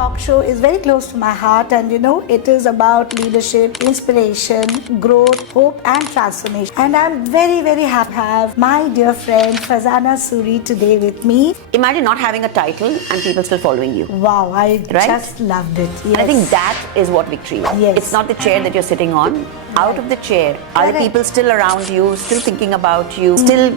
talk show is very close to my heart, and it is about leadership, inspiration, growth, hope and transformation. And I'm very, very happy to have my dear friend Ranjana today with me. Imagine not having a title and people still following you. Wow, I just loved it. Yes. And I think that is what victory is. Yes. It's not the chair that you're sitting on. Out of the chair, are the people still around you, still thinking about you, still,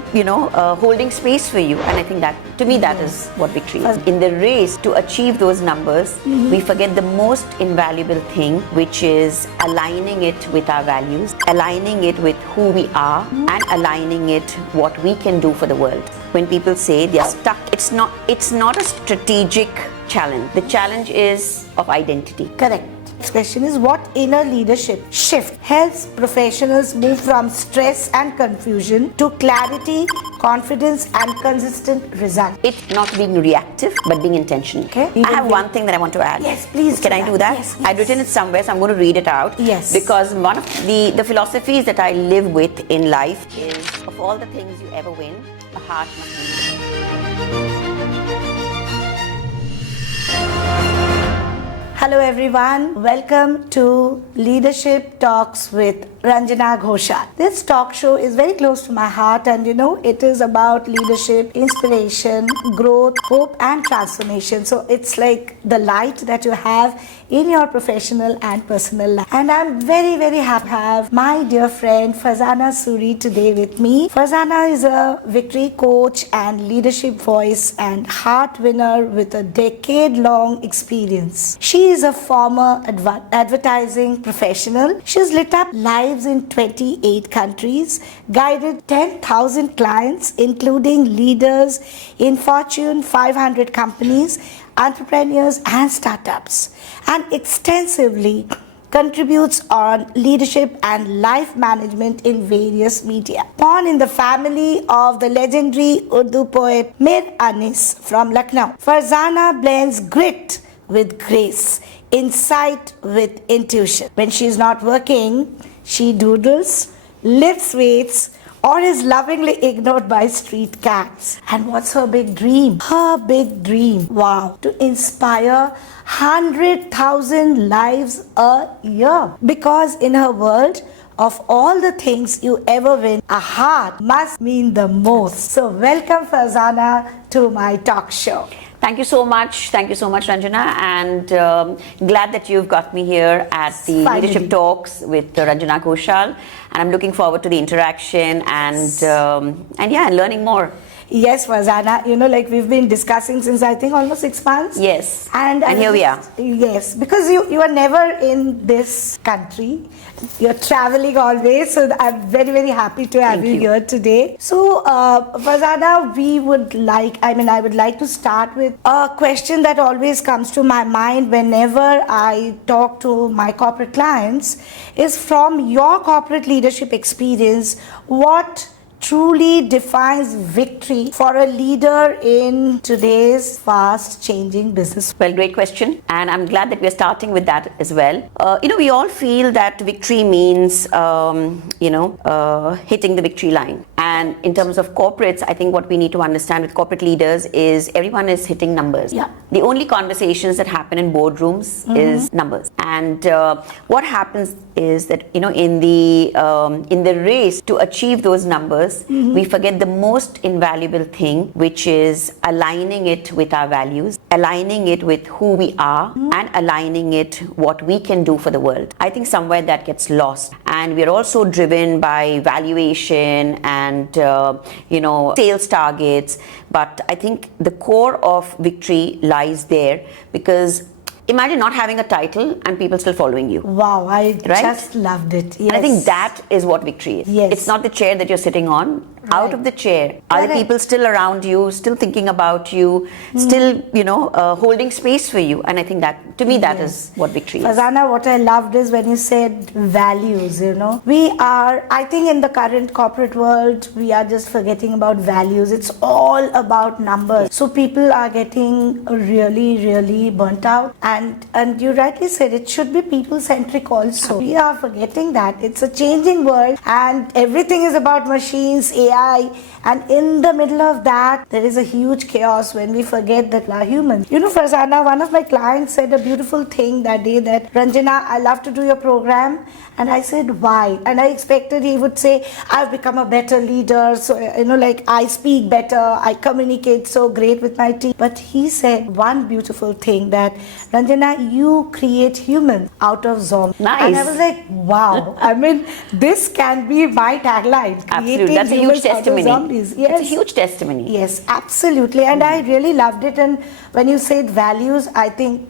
holding space for you? And I think that, to me, that is what victory is. In the race to achieve those numbers, we forget the most invaluable thing, which is aligning it with our values, aligning it with who we are, and aligning it what we can do for the world. When people say they are stuck, it's not a strategic challenge. The challenge is of identity. Correct. Next question is, what inner leadership shift helps professionals move from stress and confusion to clarity, confidence and consistent results? It's not being reactive, but being intentional. Okay. I have one thing that I want to add. Yes, please. Can I do that? Yes. I've written it somewhere, so I'm going to read it out. Yes. Because one of the philosophies that I live with in life is, of all the things you ever win, a heart must win. Hello everyone, welcome to Leadership Talks with Ranjana Ghoshal. This talk show is very close to my heart, and it is about leadership, inspiration, growth, hope and transformation. So it's like the light that you have in your professional and personal life. And I'm very, very happy to have my dear friend Ranjana today with me. Ranjana is a victory coach and leadership voice and heart winner with a decade-long experience. She is a former advertising professional. She's lit up lives in 28 countries, guided 10,000 clients, including leaders in Fortune 500 companies, entrepreneurs and startups, and extensively contributes on leadership and life management in various media. Born in the family of the legendary Urdu poet Mir Anis from Lucknow, Ranjana blends grit with grace, insight with intuition. When she is not working, she doodles, lifts weights, or is lovingly ignored by street cats. And what's her big dream? Her big dream, wow, to inspire 100,000 lives a year. Because in her world, of all the things you ever win, a heart must mean the most. So welcome Ranjana to my talk show. Thank you so much. Thank you so much, Ranjana. And glad that you've got me here at the Finally. Leadership Talks with Ranjana Ghoshal. And I'm looking forward to the interaction and learning more. Yes, Ranjana, like we've been discussing since I think almost 6 months. Yes. And here we are. Yes, because you are never in this country. You're traveling always, so I'm very, very happy to have you here today. So, Ranjana, I would like to start with a question that always comes to my mind whenever I talk to my corporate clients, is from your corporate leadership experience, what truly defines victory for a leader in today's fast changing business? Well, great question. And I'm glad that we're starting with that as well. We all feel that victory means, hitting the victory line. And in terms of corporates, I think what we need to understand with corporate leaders is everyone is hitting numbers. Yeah. The only conversations that happen in boardrooms is numbers. And what happens is that, in the race to achieve those numbers, we forget the most invaluable thing, which is aligning it with our values, aligning it with who we are, and aligning it what we can do for the world. I think somewhere that gets lost. And we're also driven by valuation and, sales targets. But I think the core of victory lies there, because imagine not having a title and people still following you. Wow, I just loved it. Yes. And I think that is what victory is. Yes. It's not the chair that you're sitting on. Right. Out of the chair, are the people still around you, still thinking about you, still, holding space for you? And I think that, to me, that is what victory is. Ranjana, what I loved is when you said values, we are, I think in the current corporate world, we are just forgetting about values. It's all about numbers. So people are getting really, really burnt out. And you rightly said it should be people centric also. We are forgetting that it's a changing world and everything is about machines, AI, and in the middle of that there is a huge chaos when we forget that we are humans. You know, Farzana, one of my clients said a beautiful thing that day, that Ranjana, I love to do your program. And I said, why? And I expected he would say, I've become a better leader. So, like I speak better, I communicate so great with my team. But he said one beautiful thing, that Ranjana, you create humans out of zombies. Nice. And I was like, wow. I mean, this can be my tagline. Absolutely. That's a huge testimony. Yes. It's a huge testimony. Yes, absolutely. And I really loved it. And when you said values, I think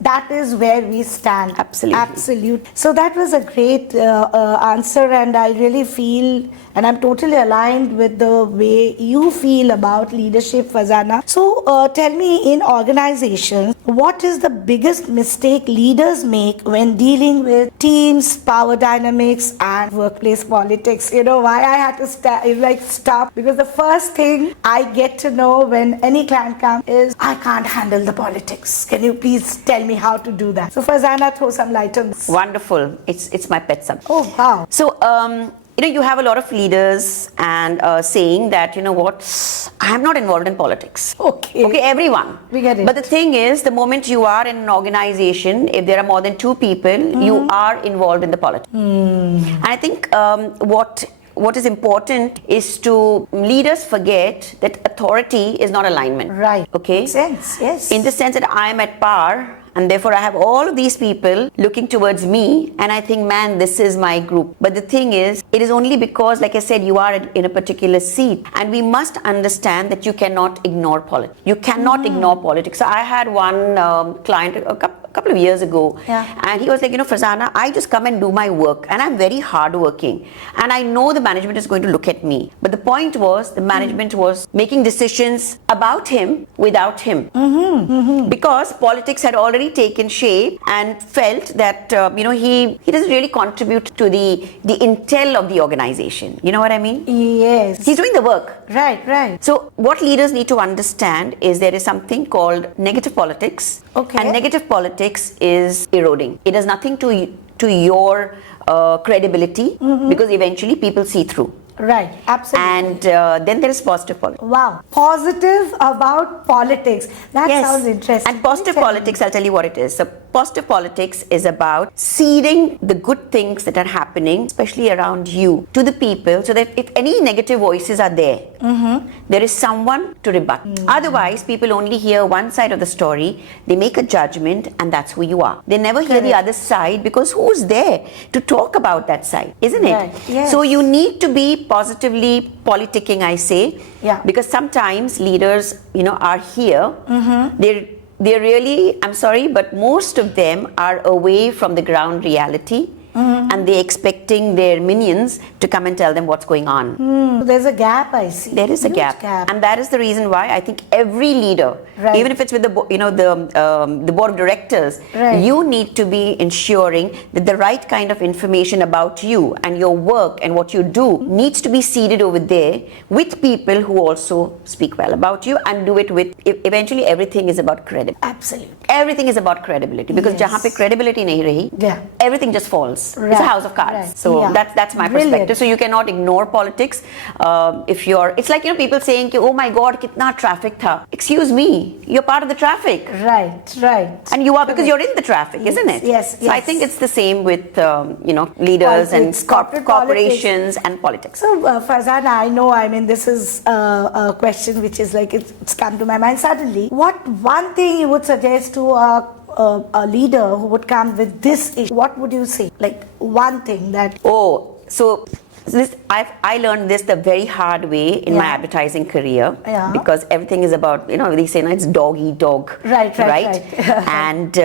that is where we stand. Absolutely. So that was a great answer, and I really feel, and I'm totally aligned with the way you feel about leadership, Farzana. So tell me, in organizations, what is the biggest mistake leaders make when dealing with teams, power dynamics, and workplace politics? You know why I had to stop? Because the first thing I get to know when any client comes is, I can't handle the politics. Can you please tell me how to do that? So Farzana, throw some light on this. Wonderful. It's my pet subject. Oh, wow. So, you have a lot of leaders and saying that, you know what, I'm not involved in politics. Okay, everyone. We get it. But the thing is, the moment you are in an organization, if there are more than 2 people, you are involved in the politics. And I think what is important is to leaders forget that authority is not alignment. Right. Okay. Makes sense. Yes. In the sense that I am at par, and therefore I have all of these people looking towards me, and I think, man, this is my group. But the thing is, it is only because, like I said, you are in a particular seat, and we must understand that you cannot ignore politics. You cannot ignore politics. So I had one client a couple of years ago, and he was like, Farzana, I just come and do my work, and I'm very hardworking, and I know the management is going to look at me. But the point was, the management was making decisions about him without him, because politics had already taken shape and felt that he doesn't really contribute to the intel of the organization. You know what I mean? Yes. He's doing the work. Right. So what leaders need to understand is there is something called negative politics. Okay. And negative politics is eroding. It does nothing to your credibility, because eventually people see through. Right, absolutely. And then there is positive politics. Wow, positive about politics. That sounds interesting. And positive politics, I'll tell you what it is. So positive politics is about seeding the good things that are happening, especially around you, to the people, so that if any negative voices are there, there is someone to rebut. Otherwise, people only hear one side of the story, they make a judgment, and that's who you are. They never hear the other side, because who's there to talk about that side, isn't it? Yes. So you need to be positively politicking, I say, because sometimes leaders, are here. They're really, I'm sorry, but most of them are away from the ground reality. And they're expecting their minions to come and tell them what's going on. There's a gap, I see. There is a gap. And that is the reason why I think every leader, even if it's with the board of directors, you need to be ensuring that the right kind of information about you and your work and what you do needs to be seeded over there with people who also speak well about you, and do it with, eventually everything is about credibility. Absolutely. Everything is about credibility, because jahan pe credibility nahi rahi, everything just falls. It's a house of cards. So that's my perspective. So you cannot ignore politics. It's like, people saying, oh my God, kitna traffic tha. Excuse me, you're part of the traffic. Right. And you are, because you're in the traffic, isn't it? Yes. So I think it's the same with, leaders politics, and corporations and politics. So Farzana, I know, this is a question which is like, it's come to my mind suddenly. What one thing you would suggest to a leader who would come with this issue? What would you say? Like one thing that... So I learned this the very hard way in my advertising career, because everything is about, they say, it's dog eat dog. Right. And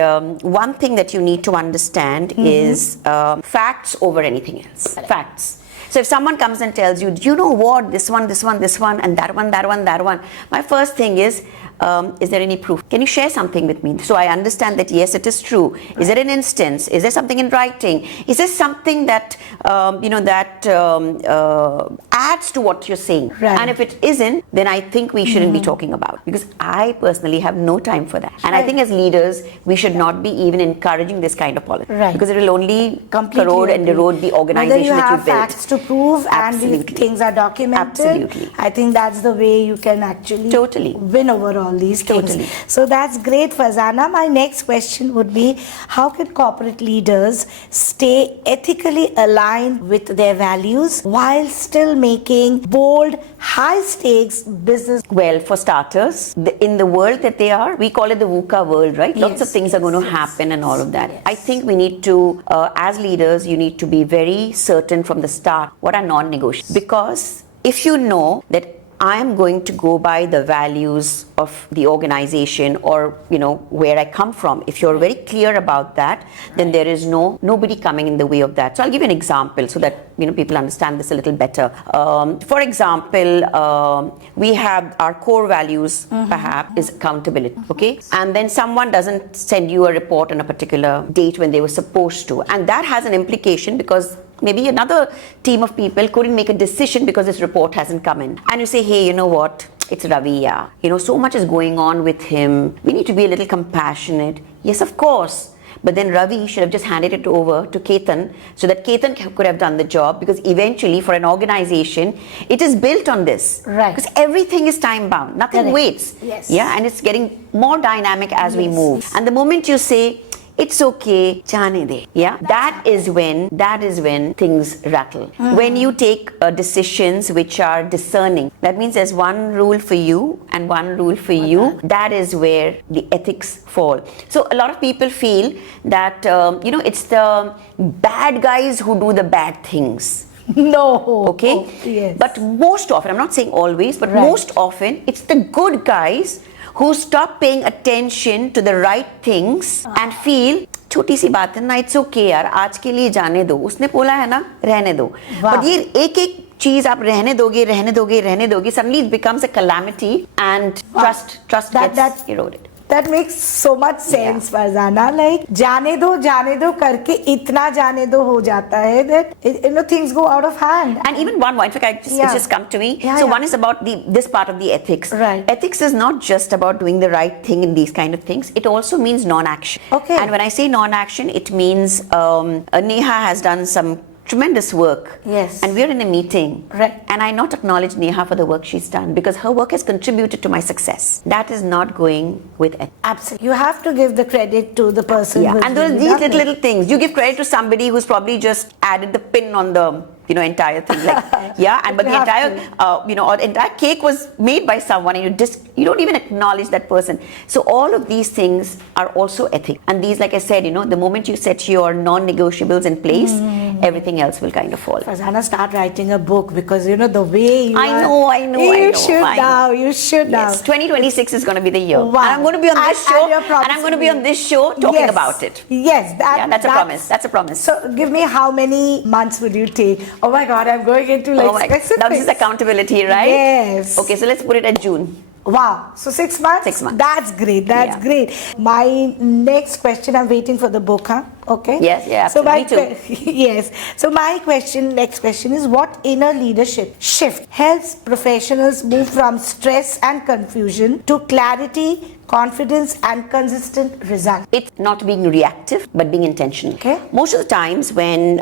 one thing that you need to understand is facts over anything else. Facts. So if someone comes and tells you, do you know what, this one, and that one, my first thing is, is there any proof? Can you share something with me? So I understand that yes, it is true. Is there an instance? Is there something in writing? Is there something that, adds to what you're saying? Right. And if it isn't, then I think we shouldn't be talking about, because I personally have no time for that. And I think as leaders, we should not be even encouraging this kind of policy. Right. Because it will only Completely corrode and agree. erode the organization Whether you that have you built. facts to prove and Absolutely. these things are documented, Absolutely. I think that's the way you can actually Totally. win over all these things. Totally. So that's great, Farzana. My next question would be, how can corporate leaders stay ethically aligned with their values while still making bold, high-stakes business? Well, for starters, in the world that they are, we call it the VUCA world, right? Lots Yes, of things are going to yes, happen and all of that. yes. I think we need to, as leaders, you need to be very certain from the start what are non-negotiables. Because if you know that I am going to go by the values of the organization or, where I come from. If you're very clear about that, then there is nobody coming in the way of that. So I'll give you an example so that, people understand this a little better. For example, we have our core values, perhaps, is accountability, okay? And then someone doesn't send you a report on a particular date when they were supposed to. And that has an implication because maybe another team of people couldn't make a decision because this report hasn't come in. And you say, hey, you know what? It's Ravi, yeah. So much is going on with him. We need to be a little compassionate. Yes, of course. But then Ravi should have just handed it over to Ketan so that Ketan could have done the job, because eventually for an organization, it is built on this. Right. Because everything is time bound. Nothing Correct. waits. Yes. Yeah, and it's getting more dynamic as we Yes, move. yes. And the moment you say, it's okay, jaane de. Yeah, that is when things rattle. When you take decisions which are discerning, that means there's one rule for you and one rule for you. That is where the ethics fall. So a lot of people feel that it's the bad guys who do the bad things. No. Okay? Oh, yes. But most often, I'm not saying always, but Right. most often, it's the good guys who stop paying attention to the right things and feel छोटी सी बात है ना, it's okay यार, आज के लिए जाने दो, उसने बोला है ना, रहने दो. बट ये एक एक चीज आप रहने दोगे, suddenly it becomes a calamity and trust gets eroded. That makes so much sense, Farzana. Like, जाने दो करके इतना जाने दो हो जाता है that things go out of hand. And even one more, in fact, it's just come to me. So one is about this part of the ethics. Right. Ethics is not just about doing the right thing in these kind of things. It also means non-action. Okay. And when I say non-action, it means Neha has done some tremendous work. Yes. And we're in a meeting. Right. And I not acknowledge Neha for the work she's done because her work has contributed to my success. That is not going with ethics. Absolutely. You have to give the credit to the person who has and there are really these done little it. things. You give credit to somebody who's probably just added the pin on the entire thing, like but the entire or the entire cake was made by someone, and you don't even acknowledge that person. So all of these things are also ethics, and these, like I said, the moment you set your non-negotiables in place, everything else will kind of fall. Farzana, start writing a book, because the way you I know. You should now. Yes, 2026 is going to be the year. Wow. And I'm going to be on this show, and I'm going to be on this show talking about it. Yes, that's a promise. That's a promise. So give me, how many months would you take? Oh my God, I'm going into specifics. Now this is accountability, right? Yes. Okay, so let's put it at June. Wow. So 6 months? 6 months. That's great. That's great. My next question, I'm waiting for the book, huh? Okay. Yes, absolutely. Me too. Yes. So my next question is, what inner leadership shift helps professionals move from stress and confusion to clarity, confidence, and consistent results? It's not being reactive, but being intentional. Okay. Most of the times when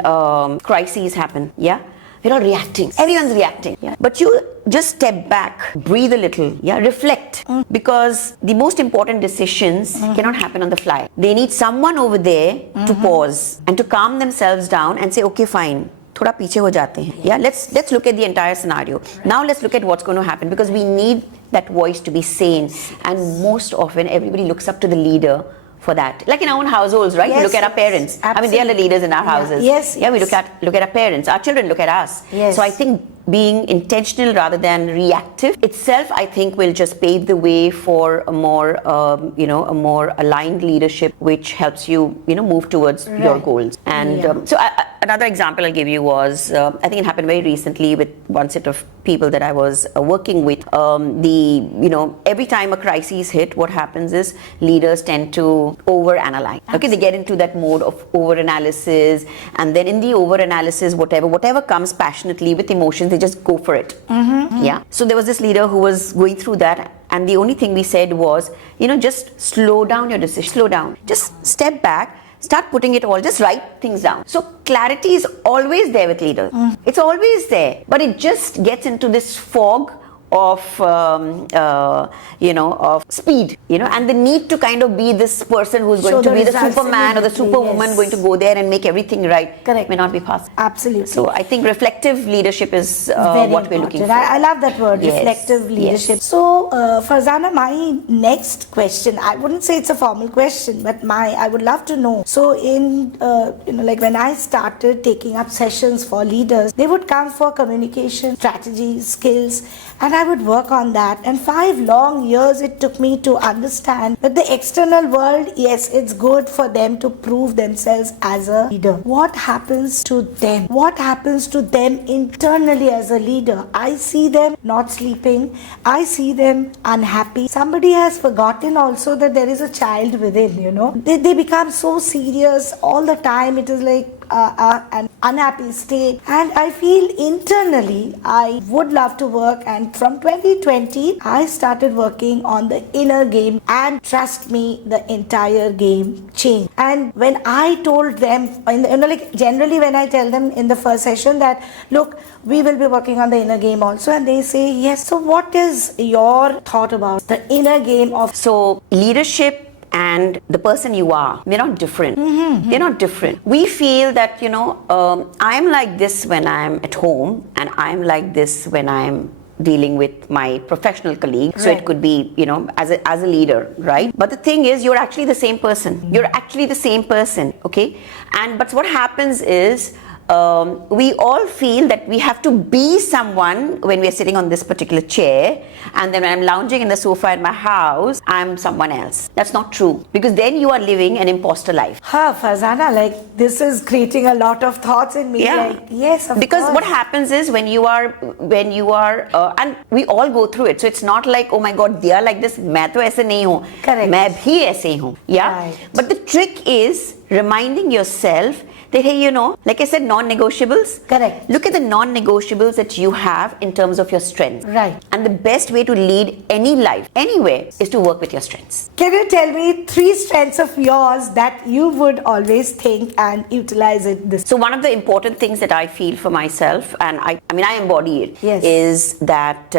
crises happen, we're all reacting. Everyone's reacting. Yeah. But you just step back, breathe a little, reflect. Because the most important decisions cannot happen on the fly. They need someone over there to pause and to calm themselves down and say, okay, fine. थोड़ा पीछे हो जाते हैं. Let's look at the entire scenario. Now let's look at what's going to happen, because we need that voice to be sane. And most often everybody looks up to the leader for that. Like in our own households, right? We look at our parents. Absolutely. I mean, they are the leaders in our houses. Yes. We look at our parents. Our children look at us. Yes. So I think being intentional rather than reactive itself, I think, will just pave the way for a more, a more aligned leadership, which helps you, move towards your goals. And so another example I'll give you was, I think it happened very recently with one set of people that I was working with. Every time a crisis hit, what happens is leaders tend to overanalyze. Okay, they get into that mode of overanalysis, and then in the overanalysis, whatever comes passionately with emotions, they just go for it. Yeah. So there was this leader who was going through that, and the only thing we said was, just slow down your decision. Slow down. Just step back. Start putting it all, just write things down. So clarity is always there with leaders. It's always there, but it just gets into this fog of of speed, and the need to kind of be this person who's going to be the Superman or the Superwoman, going to go there and make everything right. Correct. May not be possible. Absolutely. So I think reflective leadership is what we're looking for. I love that word, yes. reflective leadership. Yes. So Farzana, my next question, I wouldn't say it's a formal question, but I would love to know. So in like when I started taking up sessions for leaders, they would come for communication, strategy, skills, and I would work on that. And 5 long years it took me to understand that the external world, yes, it's good for them to prove themselves as a leader. What happens to them? What happens to them internally as a leader? I see them not sleeping. I see them unhappy. Somebody has forgotten also that there is a child within, They become so serious all the time. It is like an unhappy state, and I feel internally I would love to work, and from 2020 I started working on the inner game, and trust me, the entire game changed. And when I told them, generally when I tell them in the first session that look, we will be working on the inner game also, and they say yes. So what is your thought about the inner game of leadership and the person you are? They're not different. They're not different. We feel that I'm like this when I'm at home, and I'm like this when I'm dealing with my professional colleague. Right. So it could be as a leader, right? But the thing is, you're actually the same person. You're actually the same person. Okay. But what happens is, we all feel that we have to be someone when we're sitting on this particular chair, and then when I'm lounging in the sofa in my house, I'm someone else. That's not true, because then you are living an imposter life. Farzana, this is creating a lot of thoughts in me. Yeah. Yes, of because course. What happens is when you are, and we all go through it. So it's not like, oh my God, they are like this. मैं तो ऐसे नहीं हूँ. Correct. मैं भी ऐसे ही हूँ. Yeah. Right. But the trick is reminding yourself that, hey, like I said, non-negotiables. Correct. Look at the non-negotiables that you have in terms of your strengths. Right. And the best way to lead any life, anywhere, is to work with your strengths. Can you tell me 3 strengths of yours that you would always think and utilize it this? So one of the important things that I feel for myself, and I embody it, yes, is that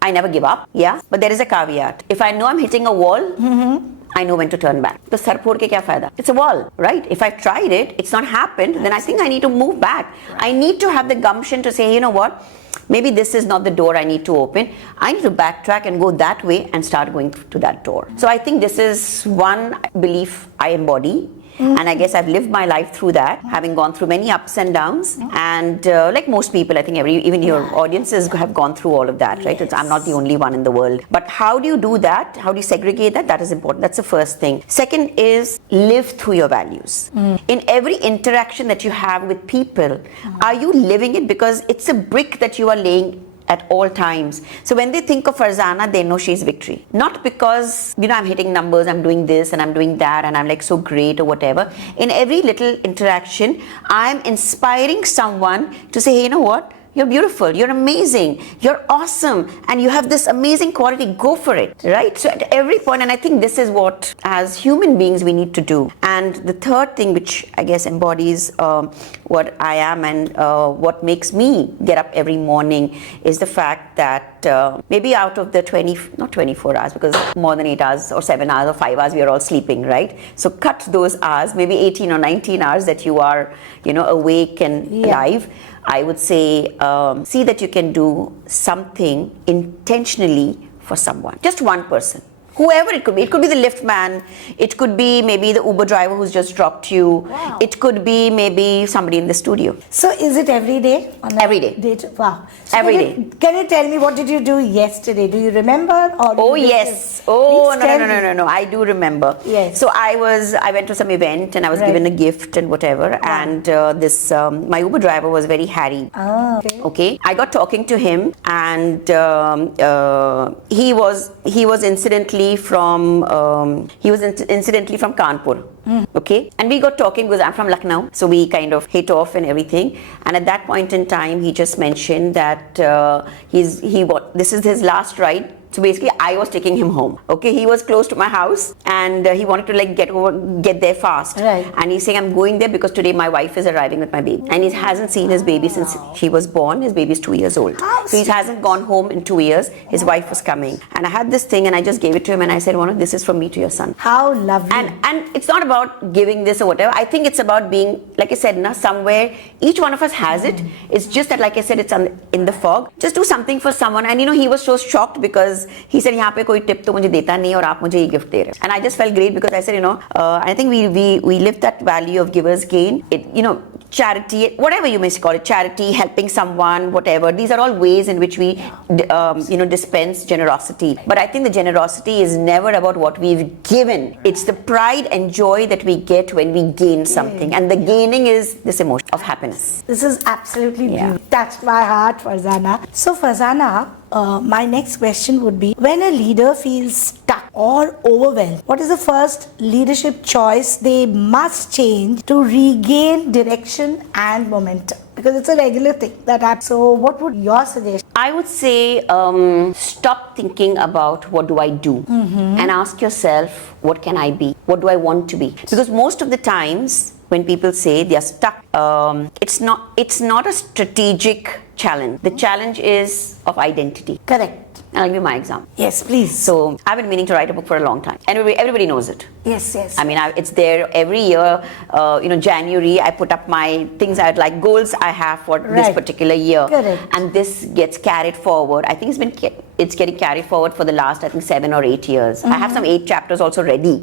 I never give up. Yeah. But there is a caveat. If I know I'm hitting a wall, I know when to turn back. तो sir फोड़ के क्या फायदा? It's a wall, right? If I've tried it, it's not happened, then I think I need to move back. I need to have the gumption to say, you know what? Maybe this is not the door I need to open. I need to backtrack and go that way and start going to that door. So I think this is one belief I embody. And I guess I've lived my life through that, having gone through many ups and downs. And like most people, I think even your audiences have gone through all of that, right? Yes. I'm not the only one in the world. But how do you do that? How do you segregate that? That is important. That's the first thing. Second is live through your values. In every interaction that you have with people, are you living it? Because it's a brick that you are laying at all times. So when they think of Farzana, they know she's victory. Not because, I'm hitting numbers, I'm doing this and I'm doing that and I'm like so great or whatever. In every little interaction, I'm inspiring someone to say, hey, you know what? You're beautiful, you're amazing, you're awesome, and you have this amazing quality, go for it, right? So at every point, and I think this is what, as human beings, we need to do. And the third thing, which I guess embodies what I am and what makes me get up every morning, is the fact that maybe out of the not 24 hours, because more than 8 hours or 7 hours or 5 hours, we are all sleeping, right? So cut those hours, maybe 18 or 19 hours that you are, awake and alive. I would say, see that you can do something intentionally for someone. Just one person. whoever it could be. It could be the lift man. It could be maybe the Uber driver who's just dropped you. Wow. It could be maybe somebody in the studio. So is it every day? Every day. Wow. So Every can day. Can you tell me what did you do yesterday? Do you remember? Or Oh you yes. just- Oh Please no, tell no, no, me. no, no. I do remember. Yes. So I went to some event and I was Right. given a gift and whatever. And this my Uber driver was very harry. Ah, okay. Okay, I got talking to him, and he was incidentally from Kanpur. Okay, and we got talking because I'm from Lucknow, so we kind of hit off and everything. And at that point in time, he just mentioned that this is his last ride. So basically, I was taking him home. Okay, he was close to my house, and he wanted to like get there fast. Right. And he's saying, I'm going there because today my wife is arriving with my baby, and he hasn't seen his baby since he was born. His baby is 2 years old, so he hasn't gone home in 2 years. His wife was coming, and I had this thing, and I just gave it to him, and I said, "This is from me to your son." How lovely. And it's not about giving this or whatever. I think it's about being, like I said, somewhere each one of us has it. It's just that, like I said, it's in the fog. Just do something for someone. And he was so shocked because he said, "यहाँ पे कोई tip तो मुझे देता नहीं और आप मुझे ये gift दे रहे." And I just felt great because I said, I think we live that value of givers gain. Charity, whatever you may call it, charity, helping someone, whatever. These are all ways in which we, dispense generosity. But I think the generosity is never about what we've given. It's the pride and joy that we get when we gain something. And the gaining is this emotion of happiness. This is absolutely beautiful. Touched my heart, Farzana. So, Farzana, my next question would be, when a leader feels stuck or overwhelmed, what is the first leadership choice they must change to regain direction and momentum? Because it's a regular thing that happens. So what would your suggestion? I would say stop thinking about what do I do, and ask yourself, what can I be? What do I want to be? Because most of the times when people say they are stuck, it's not a strategic challenge. The challenge is of identity. Correct. I'll give you my example. Yes, please. So I've been meaning to write a book for a long time. Everybody knows it. Yes. I mean, it's there every year. January, I put up my things I would like, goals I have for this particular year. Correct. And this gets carried forward. I think it's getting carried forward for the last, I think, 7 or 8 years. I have some 8 chapters also ready.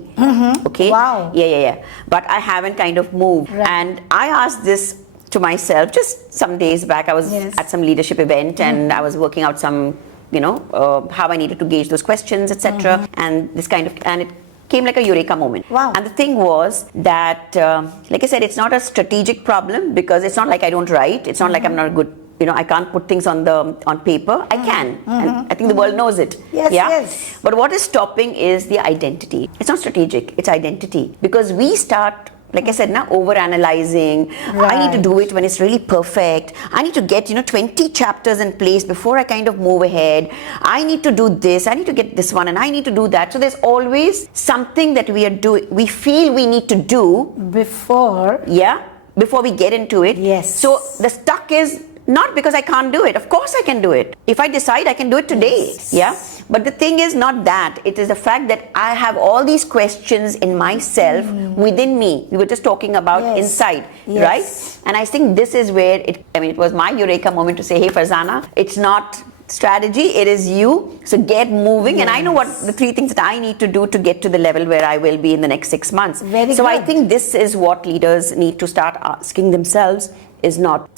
Okay. Wow. Yeah. But I haven't kind of moved. Right. And I asked this to myself just some days back. I was at some leadership event and I was working out some, how I needed to gauge those questions, etc. And it came like a eureka moment. Wow. And the thing was that, like I said, it's not a strategic problem because it's not like I don't write. It's not like I'm not a good, I can't put things on paper. I can. And I think the world knows it. Yes. But what is stopping is the identity. It's not strategic, it's identity. Because we start, like I said, over analyzing. Right. I need to do it when it's really perfect. I need to get 20 chapters in place before I kind of move ahead. I need to do this. I need to get this one, and I need to do that. So there's always something that we feel we need to do before we get into it. Yes. So the stuck is not because I can't do it. Of course I can do it. If I decide, I can do it today. Yes. But the thing is not that. It is the fact that I have all these questions in myself, within me. We were just talking about inside, right? And I think this is where it was my eureka moment to say, hey, Farzana, it's not strategy, it is you. So get moving. And I know what the 3 things that I need to do to get to the level where I will be in the next 6 months. So good. I think this is what leaders need to start asking themselves, is not,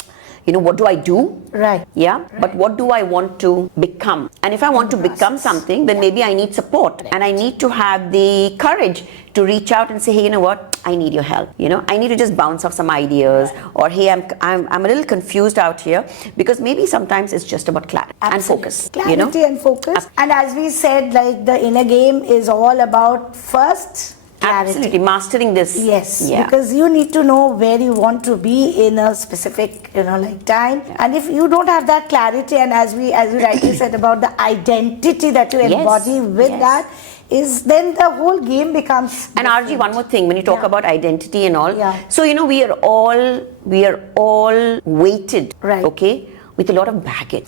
what do I do? Right. Yeah. Right. But what do I want to become? And if I want to become something, then maybe I need support. Right. And I need to have the courage to reach out and say, hey, you know what? I need your help. I need to just bounce off some ideas. Right. Or, hey, I'm a little confused out here, because maybe sometimes it's just about clarity and focus. Clarity and focus. And as we said, like, the inner game is all about first clarity. Absolutely, mastering this. Yes, because you need to know where you want to be in a specific, time. And if you don't have that clarity, and as we rightly said about the identity that you embody with that, is then the whole game becomes different. And RG, one more thing, when you talk about identity and all, so we are all weighted, okay, with a lot of baggage.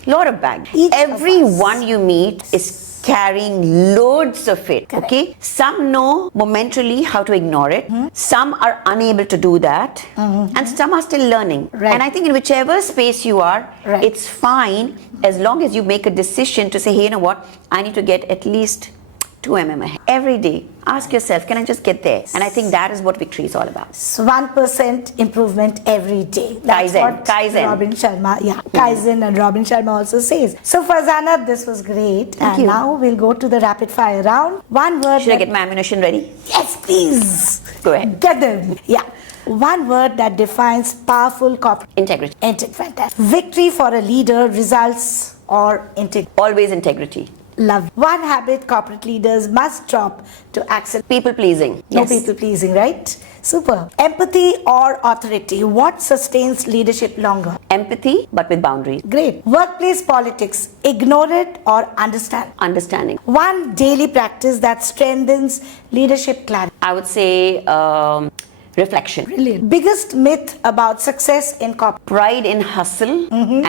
Everyone you meet is carrying loads of it. Correct. Okay, some know momentarily how to ignore it, some are unable to do that, and some are still learning. And I think in whichever space you are, it's fine as long as you make a decision to say, hey, you know what, I need to get at least 2 mm ahead. Every day, ask yourself, can I just get there? And I think that is what victory is all about. So 1% improvement every day. That's Kaizen, what Kaizen. Robin Sharma, Kaizen and Robin Sharma also says. So Farzana, this was great. Thank and you. now we'll go to the rapid fire round. One word. Should I get my ammunition ready? Yes, please. Go ahead. Get them. Yeah. One word that defines powerful corporate Integrity. Fantastic. Victory for a leader, results or integrity. Always integrity. Love. One habit corporate leaders must drop to accelerate. People pleasing. No Yes. people pleasing, right? Super. Empathy or authority. What sustains leadership longer? Empathy, but with boundaries. Great. Workplace politics. Ignore it or understand. Understanding. One daily practice that strengthens leadership clarity. I would say reflection. Brilliant. Biggest myth about success in corporate. Pride in hustle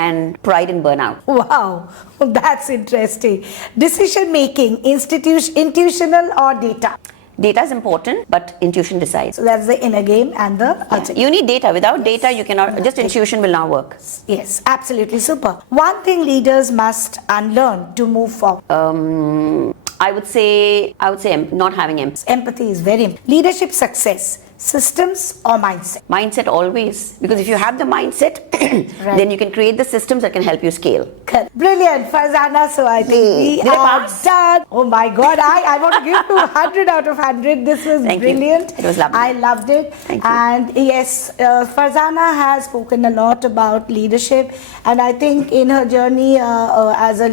and pride in burnout. Wow, that's interesting. Decision making, intuitional or data? Data is important, but intuition decides. So that's the inner game and the outer game. You need data. Without data, you cannot. Just intuition will not work. Yes, absolutely super. One thing leaders must unlearn to move forward. I would say not having empathy. Empathy is very important. Leadership success, systems or mindset? Mindset always, because if you have the mindset, then you can create the systems that can help you scale. Brilliant, Farzana. So I think we Did I are pass? done. Oh my God, I want to give you 100 out of 100. This was Thank you. brilliant. It was lovely. I loved it. Thank you. And yes, Farzana has spoken a lot about leadership, and I think in her journey as a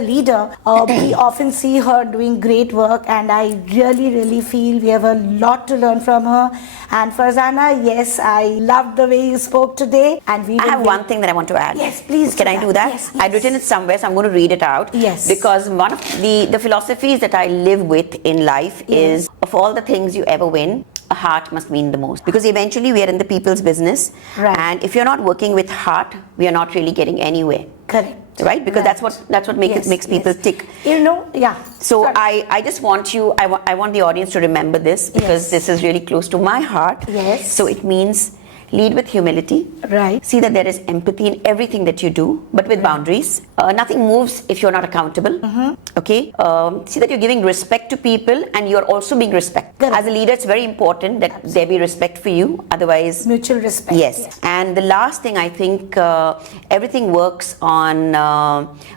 leader, we often see her doing great work, and I really feel we have a lot to learn from her. And Farzana, yes, I loved the way you spoke today, and we I will have be- one thing that I want to add. Yes, please Can do I that. do that? Yes, I'd written it somewhere, so I'm going to read it out. Yes. Because one of the philosophies that I live with in life is, of all the things you ever win, a heart must mean the most. Because eventually we are in the people's business. Right. And if you're not working with heart, we are not really getting anywhere. Correct. Right? Because Right. that's what makes people tick. You know, yeah. So Sorry. I just want I want the audience to remember this, because Yes. this is really close to my heart. Yes. So it means lead with humility. Right. See that there is empathy in everything that you do, but with boundaries. Nothing moves if you're not accountable. Okay. See that you're giving respect to people and you're also being respected. Correct. As a leader, it's very important that there be respect for you. Otherwise, Mutual respect. yes. And the last thing, I think everything works on,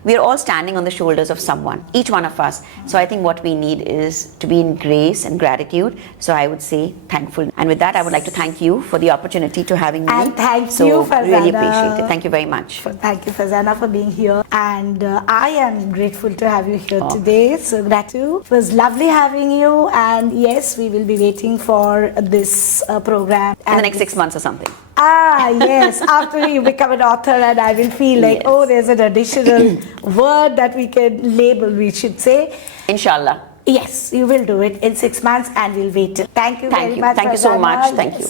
we are all standing on the shoulders of someone, each one of us. So I think what we need is to be in grace and gratitude. So I would say thankful. And with that, I would like to thank you for the opportunity to having me. And thank so you, really Farzana. appreciate it. Thank you very much. Thank you, Farzana, for being here. And I am grateful to have you here Oh. today. So gratitude. It was lovely having you. And yes, we will be waiting for this program. In the next 6 months or something. Ah, yes. After you become an author, and I will feel like, Yes. oh, there's an additional word that we can label, we should say. Inshallah. Yes, you will do it in 6 months, and we'll wait till. Thank you Thank very you. much. Thank you so Farzana. much. Thank Yes, you.